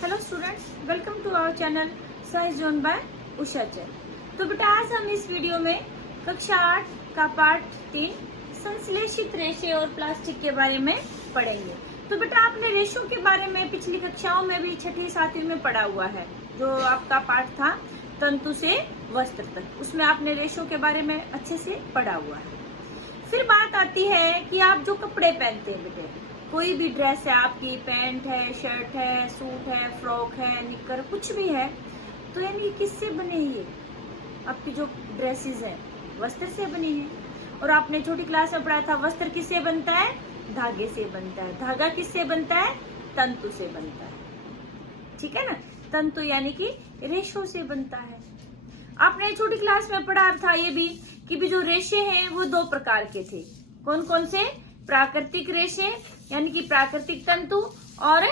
Hello students, welcome to our channel science zone by Usha Chain. तो बेटा आज हम इस वीडियो में कक्षा 8 का पार्ट 3 संश्लेषित रेशे और प्लास्टिक के बारे में पढ़ेंगे। तो बेटा आपने रेशों के बारे में पिछली कक्षाओं में भी 6ठी 7वीं में पढ़ा हुआ है। जो आपका पार्ट था तंतु से वस्त्र तक, उसमें आपने रेशों के बारे में अच्छे से पढ़ा हुआ है। फिर बात आती है कि आप जो कपड़े पहनते हैं बेटे, कोई भी ड्रेस है आपकी, पैंट है, शर्ट है, सूट है, फ्रॉक है, निकर, कुछ भी है, तो यानी किससे बने ये आपकी जो ड्रेसेस है वस्त्र से बनी है। और आपने छोटी क्लास में पढ़ा था वस्त्र किससे बनता है, धागे से बनता है। धागा किससे बनता है, तंतु से बनता है। ठीक है ना, तंतु यानी कि रेशों से बनता है। आपने छोटी क्लास में पढ़ा था ये भी कि जो रेशे हैं वो 2 प्रकार के थे। कौन कौन से, प्राकृतिक रेशे यानी कि प्राकृतिक तंतु और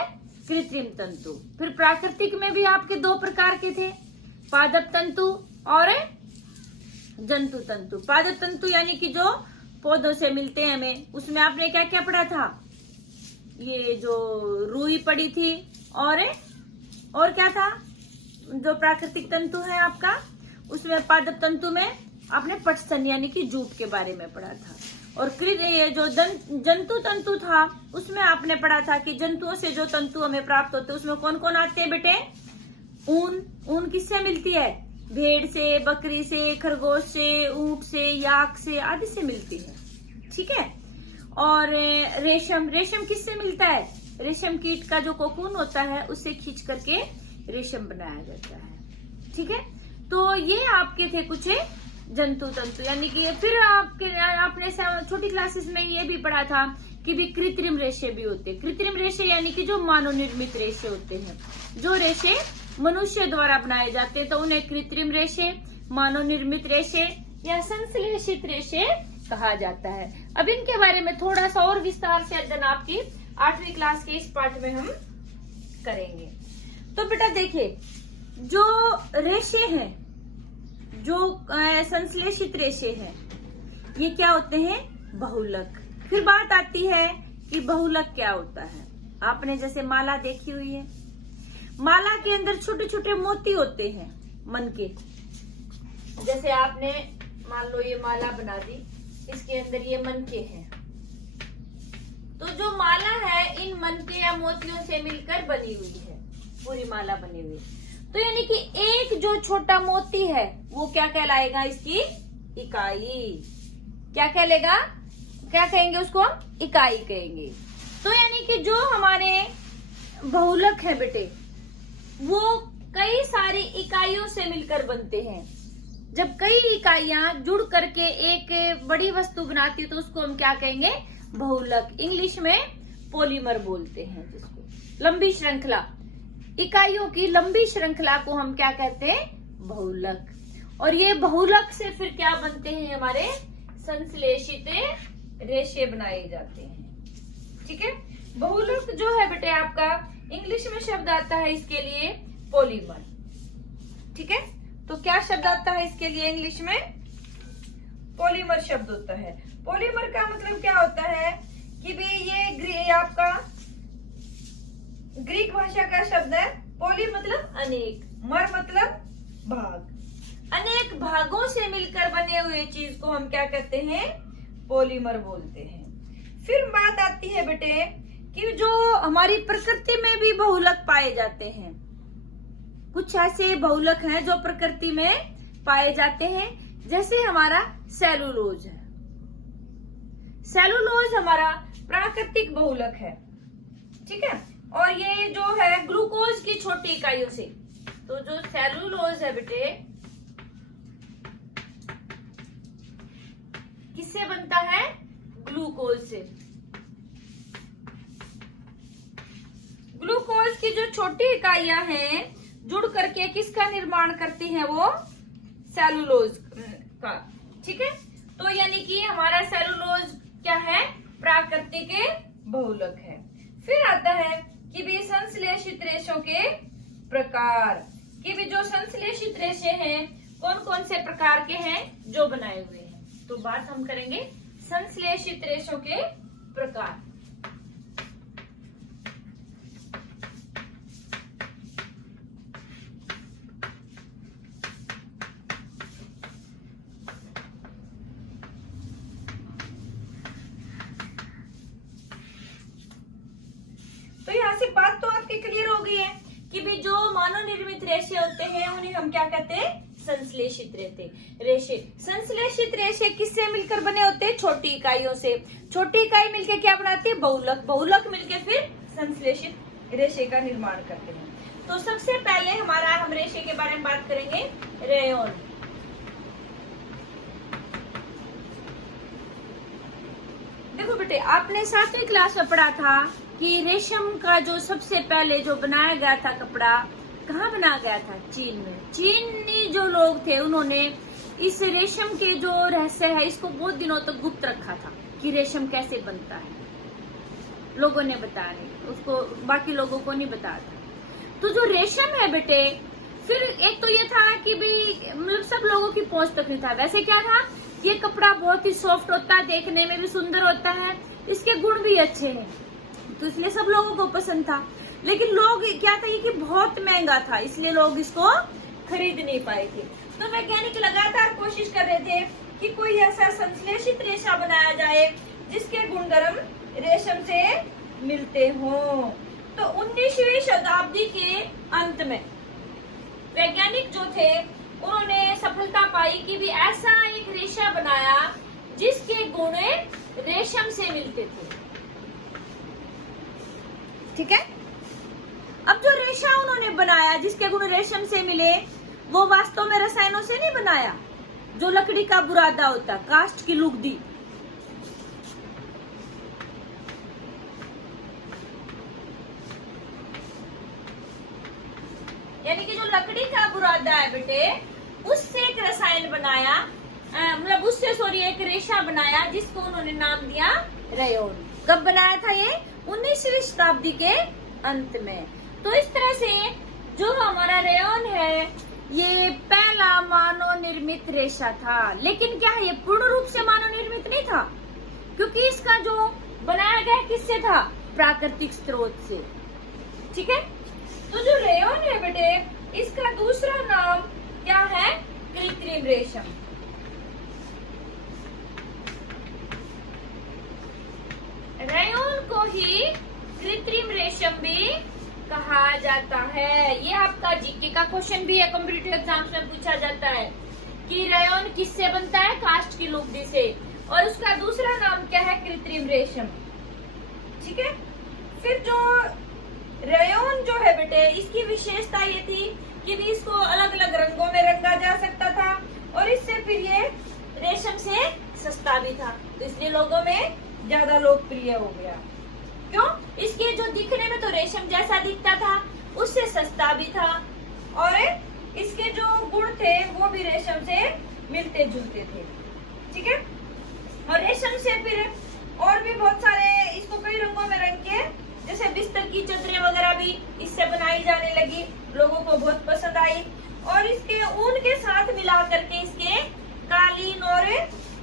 कृत्रिम तंतु। फिर प्राकृतिक में भी आपके 2 प्रकार के थे, पादप तंतु और जंतु तंतु। पादप तंतु यानी कि जो पौधों से मिलते हैं हमें, उसमें आपने क्या क्या पढ़ा था, ये जो रुई पड़ी थी और क्या था, जो प्राकृतिक तंतु है आपका, उसमें पादप तंतु में आपने पटसन यानी कि जूट के बारे में पढ़ा था। और ये जो जंतु तंतु था उसमें आपने पढ़ा था कि जंतुओं से जो तंतु हमें प्राप्त होते हैं उसमें कौन कौन आते हैं बेटे, ऊन किससे मिलती है, भेड़ से, बकरी से, खरगोश से, ऊंट से, याक से आदि से मिलती है। ठीक है। और रेशम किससे मिलता है, रेशम कीट का जो कोकून होता है उससे खींच करके रेशम बनाया जाता है। ठीक है। तो ये आपके थे कुछ जंतु तंतु यानी कि। फिर आपने छोटी क्लासेस में ये भी पढ़ा था कि भी कृत्रिम रेशे भी होते हैं। कृत्रिम रेशे यानी कि जो मानव निर्मित रेशे होते हैं, जो रेशे मनुष्य द्वारा बनाए जाते हैं तो उन्हें कृत्रिम रेशे, मानव निर्मित रेशे या संश्लेषित रेशे कहा जाता है। अब इनके बारे में थोड़ा सा और विस्तार से अध्ययन आपकी 8वीं क्लास के इस पार्ट में हम करेंगे। तो बेटा देखिए, जो रेशे हैं, जो संश्लेषित रेशे हैं, ये क्या होते हैं, बहुलक। फिर बात आती है कि बहुलक क्या होता है। आपने जैसे माला देखी हुई है, माला के अंदर छोटे छोटे मोती होते हैं मन के। जैसे आपने मान लो ये माला बना दी, इसके अंदर ये मन के हैं, तो जो माला है इन मन के या मोतियों से मिलकर बनी हुई है, पूरी माला बनी हुई है। तो यानी कि एक जो छोटा मोती है वो क्या कहलाएगा, इसकी इकाई। क्या कहलेगा, क्या कहेंगे उसको, इकाई कहेंगे। तो यानी कि जो हमारे बहुलक है बेटे, वो कई सारी इकाइयों से मिलकर बनते हैं। जब कई इकाइयां जुड़ करके एक बड़ी वस्तु बनाती है तो उसको हम क्या कहेंगे, बहुलक। इंग्लिश में पॉलीमर बोलते हैं जिसको, लंबी श्रृंखला, इकाइयों की लंबी श्रृंखला को हम क्या कहते हैं, बहुलक। और ये बहुलक से फिर क्या बनते हैं, हमारे संश्लेषित रेशे बनाए जाते हैं। ठीक है। बहुलक जो है बेटे आपका इंग्लिश में शब्द आता है इसके लिए पॉलीमर। ठीक है। तो क्या शब्द आता है इसके लिए इंग्लिश में, पॉलीमर शब्द होता है। पॉलीमर का मतलब क्या होता है कि भाई ये आपका ग्रीक भाषा का शब्द है। पॉली मतलब अनेक, मर मतलब भाग। अनेक भागों से मिलकर बने हुए चीज को हम क्या कहते हैं, पॉलीमर बोलते हैं। फिर बात आती है बेटे कि जो हमारी प्रकृति में भी बहुलक पाए जाते हैं। कुछ ऐसे बहुलक हैं जो प्रकृति में पाए जाते हैं, जैसे हमारा सेलुलोज है। सेलुलोज हमारा प्राकृतिक बहुलक है। ठीक है। और ये जो है ग्लूकोज की छोटी इकाइयों से, तो जो सेलुलोज है बेटे किससे बनता है, ग्लूकोज से। ग्लूकोज की जो छोटी इकाइयां हैं जुड़ करके किसका निर्माण करती हैं, वो सेलुलोज का। ठीक है। तो यानी कि हमारा सेलुलोज क्या है, प्राकृतिक बहुलक है। फिर आता है कि भी संश्लेषित रेशों के प्रकार, कि भी जो संश्लेषित रेशे हैं कौन कौन से प्रकार के हैं जो बनाए हुए हैं। तो बात हम करेंगे संश्लेषित रेशों के प्रकार। से बात तो आपकी क्लियर हो गई है कि भी जो मानव निर्मित रेशे होते हैं उन्हें हम क्या कहते हैं, संश्लेषित रेशे। संश्लेषित रेशे किससे मिलकर बने होते हैं, छोटी इकाइयों से। छोटी इकाई मिलकर क्या बनाती है, बहुलक। बहुलक मिलकर फिर संश्लेषित रेशे का निर्माण करते हैं। तो सबसे पहले हम रेशे के बारे में बात करेंगे, रेयॉन। देखो बेटे, आपने 7वीं क्लास में पढ़ा था कि रेशम का जो सबसे पहले जो बनाया गया था कपड़ा कहाँ बनाया गया था, चीन में। चीनी जो लोग थे उन्होंने इस रेशम के जो रहस्य है इसको बहुत दिनों तक गुप्त रखा था कि रेशम कैसे बनता है। लोगों ने बताया नहीं उसको, बाकी लोगों को नहीं बताया था। तो जो रेशम है बेटे, फिर एक तो ये था कि भी मतलब सब लोगों की पहुंच तक नहीं था। वैसे क्या था, ये कपड़ा बहुत ही सॉफ्ट होता है, देखने में भी सुंदर होता है, इसके गुण भी अच्छे हैं, तो इसलिए सब लोगों को पसंद था। लेकिन लोग क्या था कि बहुत महंगा था, इसलिए लोग इसको खरीद नहीं पाए थे। तो वैज्ञानिक लगातार कोशिश कर रहे थे कि कोई ऐसा संश्लेषित रेशा बनाया जाए जिसके गुणधर्म रेशम से मिलते हों। तो 19वीं शताब्दी के अंत में वैज्ञानिक जो थे उन्होंने सफलता पाई कि भी ऐसा एक रेशा बनाया जिसके गुण रेशम से मिलते थे। ठीक है, अब जो रेशा उन्होंने बनाया जिसके गुण रेशम से मिले, वो वास्तव में रसायनों से नहीं बनाया। जो लकड़ी का बुरादा होता, काष्ठ की लुगदी, यानी कि जो लकड़ी का बुरादा है बेटे, उससे एक रसायन बनाया, मतलब उससे एक रेशा बनाया जिसको उन्होंने नाम दिया रेयॉन। कब बनाया था ये, 19वीं शताब्दी के अंत में। तो इस तरह से जो हमारा रेयॉन है ये पहला मानव निर्मित रेशा था। लेकिन क्या है, ये पूर्ण रूप से मानव निर्मित नहीं था, क्योंकि इसका जो बनाया गया किससे था, प्राकृतिक स्रोत से। ठीक है, तो जो रेयॉन है बेटे, इसका दूसरा नाम क्या है, कृत्रिम रेशम। रेयॉन को ही कृत्रिम रेशम भी कहा जाता है। ये आपका जीके का क्वेश्चन भी है, कॉम्पिटिटिव एग्जाम्स में पूछा जाता है कि रेयॉन किससे बनता है, काष्ठ की लुगदी से, और उसका दूसरा नाम क्या है, कृत्रिम रेशम। ठीक है, फिर जो रेयॉन जो है बेटे, इसकी विशेषता ये थी कि भी इसको अलग अलग रंगों में रंगा जा सकता था, और इससे फिर ये रेशम से सस्ता भी था, तो इसलिए लोगों में ज्यादा लोकप्रिय हो गया। क्यों, इसके जो दिखने में तो रेशम जैसा दिखता था, उससे सस्ता भी था, और इसके जो गुण थे वो भी रेशम से मिलते जुलते थे। ठीक है, और रेशम से फिर और भी बहुत सारे, इसको कई रंगों में रंग के, जैसे बिस्तर की चादरें वगैरह भी इससे बनाई जाने लगी, लोगों को बहुत पसंद आई, और इसके ऊन के साथ मिला करके इसके कालीन और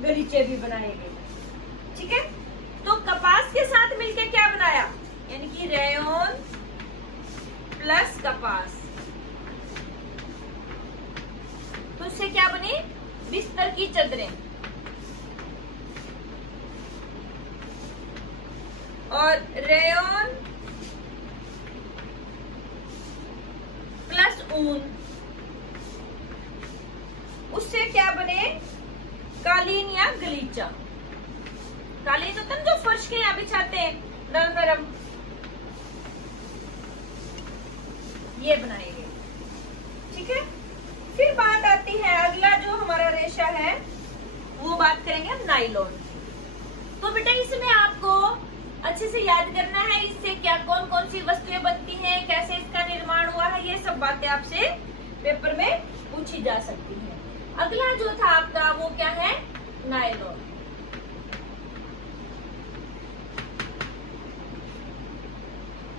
गलीचे भी बनाए गए। ठीक है, तो कपास के साथ मिलकर क्या बनाया, यानी कि रेयॉन प्लस कपास, तो उससे क्या बनी, बिस्तर की चादरें। और रेयॉन प्लस ऊन, उससे क्या बने, कालीन या गलीचा। कालीन तो तुम जो फर्श के यहाँ बिछाते हैं नरम नरम, ये बनाएंगे। ठीक है, फिर बात आती है, अगला जो हमारा रेशा है वो बात करेंगे हम नायलॉन। तो बेटा इसमें आपको अच्छे से याद करना है, इससे क्या कौन कौन सी वस्तुएं बनती हैं, कैसे इसका निर्माण हुआ है, ये सब बातें आपसे पेपर में पूछी जा सकती हैं। अगला जो था आपका वो क्या है, नायलॉन।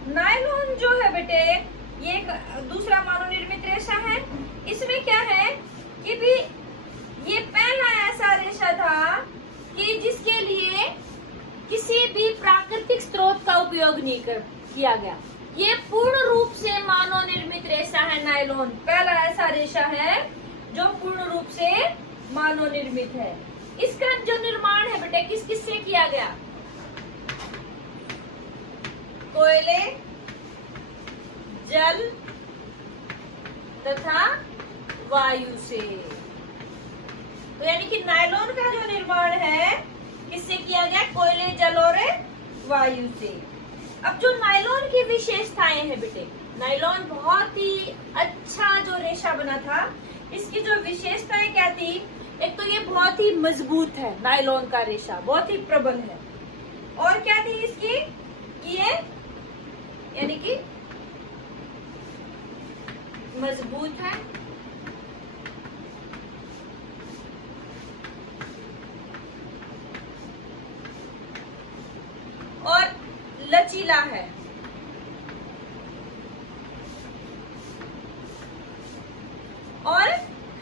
नायलॉन जो है बेटे, ये एक दूसरा मानव निर्मित रेशा है। इसमें क्या है कि भी ये पहला ऐसा रेशा था कि जिसके लिए किसी भी प्राकृतिक स्रोत का उपयोग नहीं किया गया। ये पूर्ण रूप से मानव निर्मित रेशा है नायलॉन, पहला ऐसा रेशा है जो पूर्ण रूप से मानव निर्मित है। इसका जो निर्माण है बेटे किस किस से किया गया, कोयले, जल तथा वायु से। तो यानी कि नायलॉन का जो निर्माण है किससे किया गया? कोयले, जल और वायु से। अब जो नायलॉन की विशेषताएं हैं बेटे, नायलॉन बहुत ही अच्छा जो रेशा बना था, इसकी जो विशेषताएं क्या थी? एक तो ये बहुत ही मजबूत है, नायलॉन का रेशा बहुत ही प्रबल है। और क्या थी इसकी? ये यानी कि मजबूत है और लचीला है। और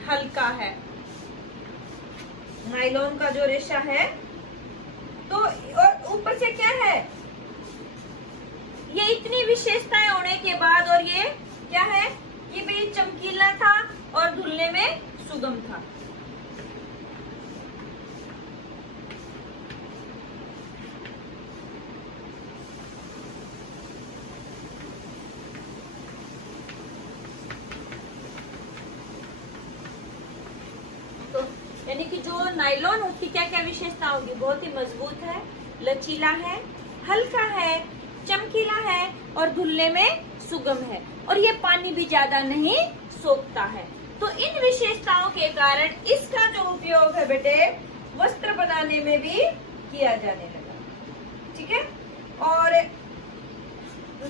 हल्का है। नायलॉन का जो रेशा है, तो और ऊपर से क्या है, ये इतनी विशेषताएं होने के बाद, और ये क्या है, ये भी चमकीला था और धुलने में सुगम था। तो यानी कि जो नायलॉन उसकी क्या क्या विशेषता होगी? बहुत ही मजबूत है, लचीला है, हल्का है, चमकीला है और धुलने में सुगम है, और ये पानी भी ज्यादा नहीं सोखता है। तो इन विशेषताओं के कारण इसका जो उपयोग है बेटे, वस्त्र बनाने में भी किया जाने लगा। ठीक है। और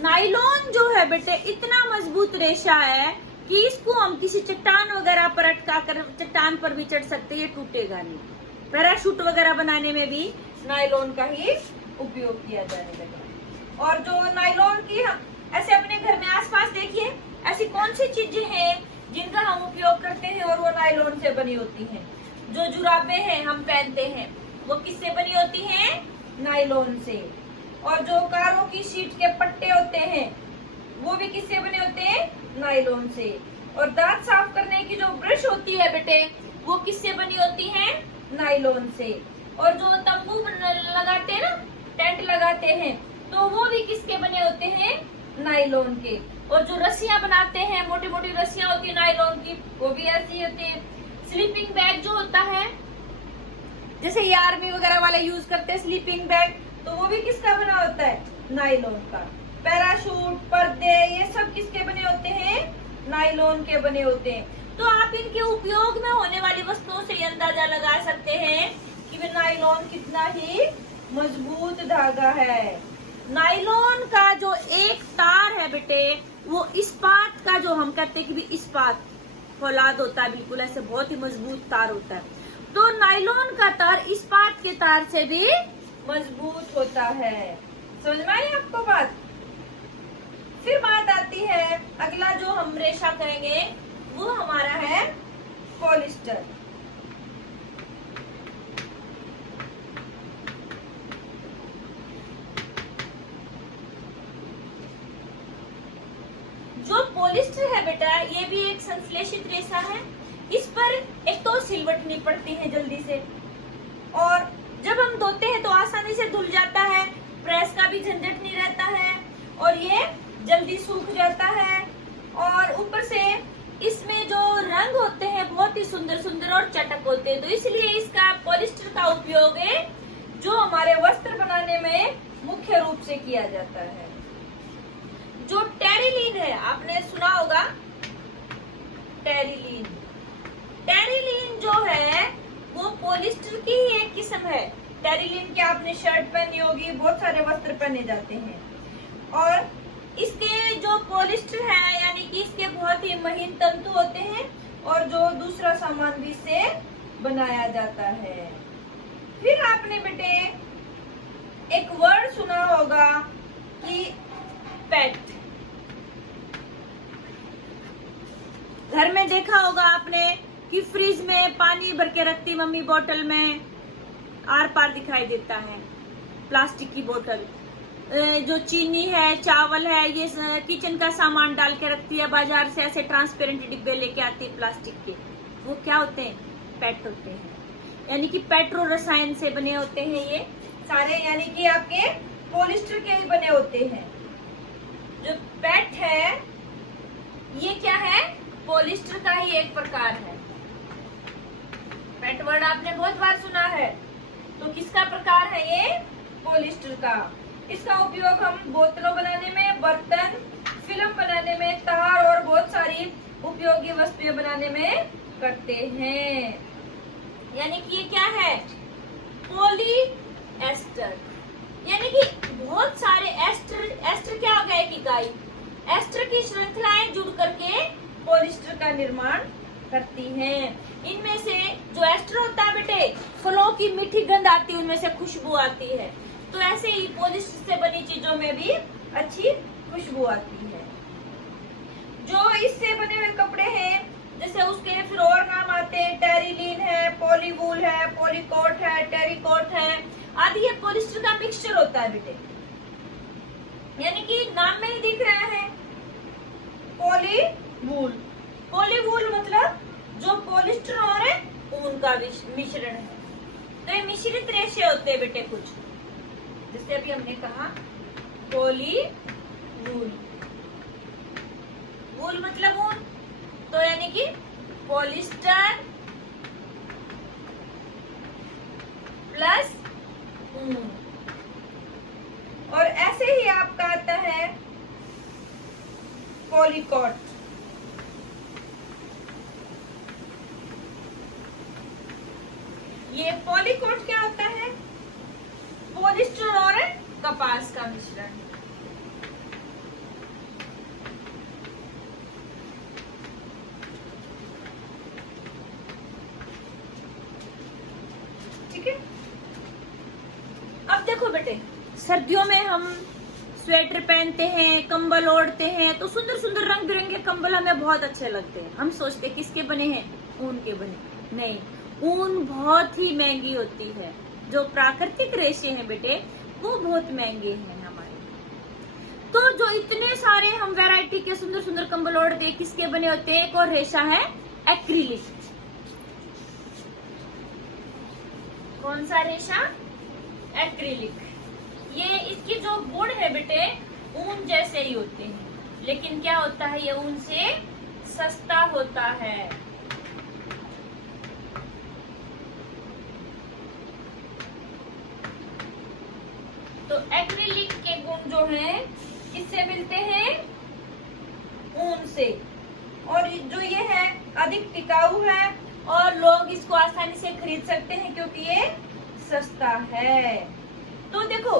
नायलॉन जो है बेटे इतना मजबूत रेशा है कि इसको हम किसी चट्टान वगैरह पर अटका कर चट्टान पर भी चढ़ सकते, ये टूटेगा नहीं। पैराशूट वगैरह बनाने में भी नायलॉन का ही उपयोग किया जाने लगा। और जो नायलॉन की हम ऐसे अपने घर में आसपास देखिए, ऐसी कौन सी चीजें हैं जिनका हम उपयोग करते हैं और वो नायलॉन से बनी होती हैं? जो जुराबें हैं हम पहनते हैं, वो किससे बनी होती हैं? नायलॉन से। और जो कारों की सीट के पट्टे होते हैं, वो भी किससे बने होते हैं? नायलॉन से। और दांत साफ करने की जो ब्रश होती है बेटे, वो किससे बनी होती है? नायलॉन से। और जो तंबू लगाते हैं ना, टेंट लगाते हैं, तो वो भी किसके बने होते हैं? नायलॉन के। और जो रस्सियां बनाते हैं, मोटी मोटी रस्सियां होती है नायलॉन की, वो भी ऐसी होती है। स्लीपिंग बैग जो होता है, जैसे ये आर्मी वगैरह वाले यूज करते हैं स्लीपिंग बैग, तो वो भी किसका बना होता है? नायलॉन का। पैराशूट, पर्दे, ये सब किसके बने होते हैं? नायलॉन के बने होते हैं। तो आप इनके उपयोग में होने वाली वस्तुओं से ये अंदाजा लगा सकते हैं कि नायलॉन कितना ही मजबूत धागा है। नायलॉन का जो एक तार है बेटे, वो इस्पात का, जो हम कहते हैं कि भी इस्पात फौलाद होता है, बिल्कुल ऐसे बहुत ही मजबूत तार होता है। तो नायलॉन का तार इस्पात के तार से भी मजबूत होता है। समझ में आई आपको बात? फिर बात आती है, अगला जो हम रेशा करेंगे वो हमारा है पॉलिस्टर। जो पॉलिस्टर है बेटा, ये भी एक संश्लेषित रेशा है। इस पर एक तो सिलवट नहीं पड़ती है जल्दी से, और जब हम धोते हैं तो आसानी से धुल जाता है, प्रेस का भी झंझट नहीं रहता है, और ये जल्दी सूख जाता है। और ऊपर से इसमें जो रंग होते हैं बहुत ही सुंदर सुंदर और चटक होते हैं। तो इसलिए इसका पॉलिस्टर का उपयोग है जो हमारे वस्त्र बनाने में मुख्य रूप से किया जाता है। जो टेरिलीन है, आपने सुना होगा टेरिलीन। टेरिलीन जो है वो पॉलिस्टर की ही एक किस्म है। टेरिलीन की आपने शर्ट पहनी होगी, बहुत सारे वस्त्र पहने जाते हैं। और इसके जो पॉलिस्टर है, यानी कि इसके बहुत ही महीन तंतु होते हैं, और जो दूसरा सामान भी इससे बनाया जाता है। फिर आपने बेटे एक वर्ड सुना होगा कि पेट। घर में देखा होगा आपने कि फ्रिज में पानी भर के रखती मम्मी, बोतल में आर पार दिखाई देता है प्लास्टिक की बोतल। जो चीनी है, चावल है, ये किचन का सामान डाल के रखती है, बाजार से ऐसे ट्रांसपेरेंट डिब्बे लेके आती है प्लास्टिक के, वो क्या होते हैं? पेट होते हैं। यानी कि पेट्रो रसायन से बने होते हैं ये सारे, यानी कि आपके पॉलिस्टर के ही बने होते हैं। जो पेट है एक प्रकार है। पेट वर्ड आपने बहुत बार सुना है। तो किसका प्रकार है ये? पॉलिस्टर का। इसका उपयोग हम बोतलों बनाने में, बर्तन, फिल्म बनाने में, तार और बहुत सारी उपयोगी वस्तुएं बनाने में करते हैं। यानी कि ये क्या है? पॉलीएस्टर। यानी कि बहुत सारे एस्टर, एस्टर क्या हो गया? एक इकाई। एस्टर की श्रृंखलाएं जुड़ करके पॉलिस्टर का निर्माण करती हैं। इनमें से जो एस्टर होता है बेटे, फलों की मीठी गंध आती है, उनमें से खुशबू आती है। तो ऐसे ही पॉलिस्टर से बनी चीजों में भी अच्छी खुशबू आती है। जो इससे बने हुए कपड़े हैं, जैसे उसके फिर और नाम आते हैं, टेरिलीन है, पॉलीवूल है, पॉलीकोट है, टेरिकोट है आदि। ये पॉलिस्टर का मिक्सचर होता है बेटे। यानी कि नाम में ही दिख रहा है पॉलीवूल। पॉलीवूल मतलब जो पॉलिस्टर और ऊन का मिश्रण है। तो ये मिश्रित रेशे होते हैं बेटे कुछ, जैसे अभी हमने कहा पॉलीवूल। वूल मतलब ऊन, तो यानी कि पॉलिस्टर प्लस ऊन। और ऐसे ही आपका आता है पॉलीकोट। ये पॉलीकोट क्या होता है? पॉलिस्टर और कपास का मिश्रण। ठीक है। अब देखो बेटे, सर्दियों में हम स्वेटर पहनते हैं, कंबल ओढ़ते हैं, तो सुंदर सुंदर रंग बिरंगे कंबल हमें बहुत अच्छे लगते हैं। हम सोचते हैं किसके बने हैं? ऊन के बने। नहीं, ऊन बहुत ही महंगी होती है। जो प्राकृतिक रेशे हैं बेटे, वो बहुत महंगे हैं हमारे। तो जो इतने सारे हम वैरायटी के सुंदर सुंदर कंबल ओढ़ते हैं, किसके बने होते हैं? एक और रेशा है एक्रिलिक। कौन सा रेशा? एक्रिलिक। ये इसकी जो गुण है बेटे, ऊन जैसे ही होते हैं, लेकिन क्या होता है? ये ऊन से सस्ता होता है। तो एक्रिलिक के गुण जो हैं किससे मिलते हैं? ऊन से। और जो ये है अधिक टिकाऊ है और लोग इसको आसानी से खरीद सकते हैं क्योंकि ये सस्ता है। तो देखो,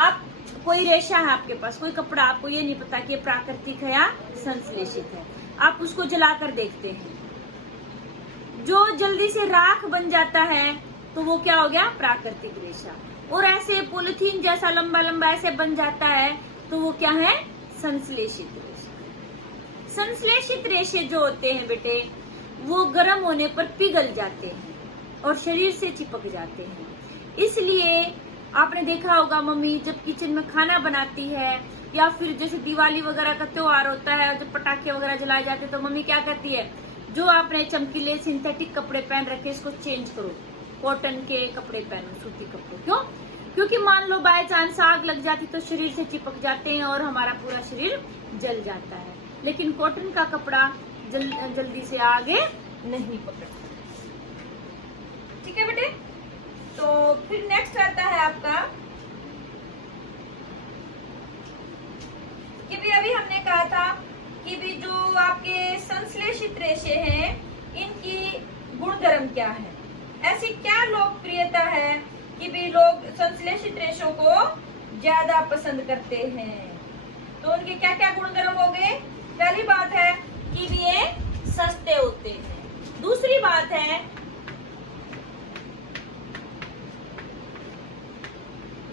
आप कोई रेशा है आपके पास, कोई कपड़ा, आपको ये नहीं पता कि ये प्राकृतिक है या संश्लेषित है। आप उसको जलाकर देखते हैं, जो जल्दी से राख बन जाता है तो वो क्या हो गया? प्राकृतिक रेशा। और ऐसे पॉलिथीन जैसा लंबा लंबा ऐसे बन जाता है तो वो क्या है? संश्लेषित रेशा। संश्लेषित रेशे जो होते हैं बेटे, वो गर्म होने पर पिघल जाते हैं और शरीर से चिपक जाते हैं। इसलिए आपने देखा होगा, मम्मी जब किचन में खाना बनाती है या फिर जैसे दिवाली वगैरह का त्योहार होता है, जब पटाखे वगैरह जलाए जाते हैं, तो मम्मी क्या कहती है? जो आपने चमकीले सिंथेटिक कपड़े पहन रखे, इसको चेंज करो, कॉटन के कपड़े पहनो, सूती कपड़े। क्यों? क्योंकि मान लो बाय चांस आग लग जाती तो शरीर से चिपक जाते हैं और हमारा पूरा शरीर जल जाता है। लेकिन कॉटन का कपड़ा जल्दी से आगे नहीं पकड़ता। ठीक है बेटे। तो फिर नेक्स्ट आता है आपका कि भी अभी हमने कहा था कि भी जो आपके संश्लेषित रेशे हैं, इनकी गुणधर्म क्या है? ऐसी क्या लोकप्रियता है कि भी लोग संश्लेषित रेशों को ज्यादा पसंद करते हैं? तो उनके क्या क्या गुणधर्म हो गए? पहली बात है कि भी ये सस्ते होते हैं। दूसरी बात है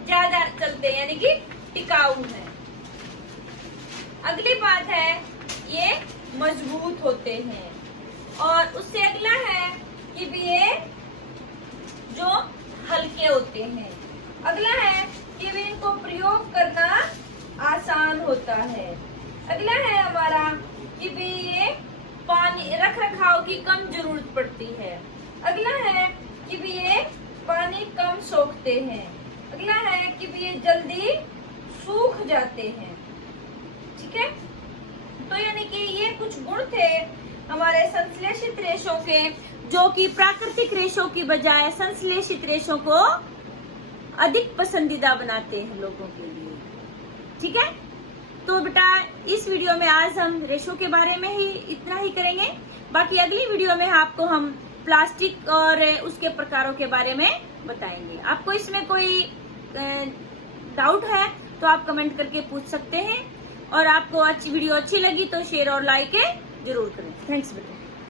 ज्यादा चलते हैं, यानी कि टिकाऊ है। अगली बात है ये मजबूत होते हैं। और उससे अगला है कि भी ये जो हल्के होते हैं। अगला है कि भी इनको प्रयोग करना आसान होता है। अगला है हमारा कि भी ये पानी रख रखाव की कम जरूरत पड़ती है। अगला है कि भी ये पानी कम सोखते हैं। अगला है कि भी ये जल्दी सूख जाते हैं। ठीक है। तो यानी कि ये कुछ गुण थे हमारे संश्लेषित रेशों के, जो कि प्राकृतिक रेशों की बजाय संश्लेषित रेशों को अधिक पसंदीदा बनाते हैं लोगों के लिए। ठीक है, तो बेटा इस वीडियो में आज हम रेशों के बारे में ही इतना ही करेंगे। बाकी अगली वीडियो में आपको हम प्लास्टिक और उसके प्रकारों के बारे में बताएंगे। आपको इसमें कोई डाउट है तो आप कमेंट करके पूछ सकते हैं, और आपको वीडियो अच्छी लगी तो शेयर और लाइक जरूर करें। थैंक्स बेटा।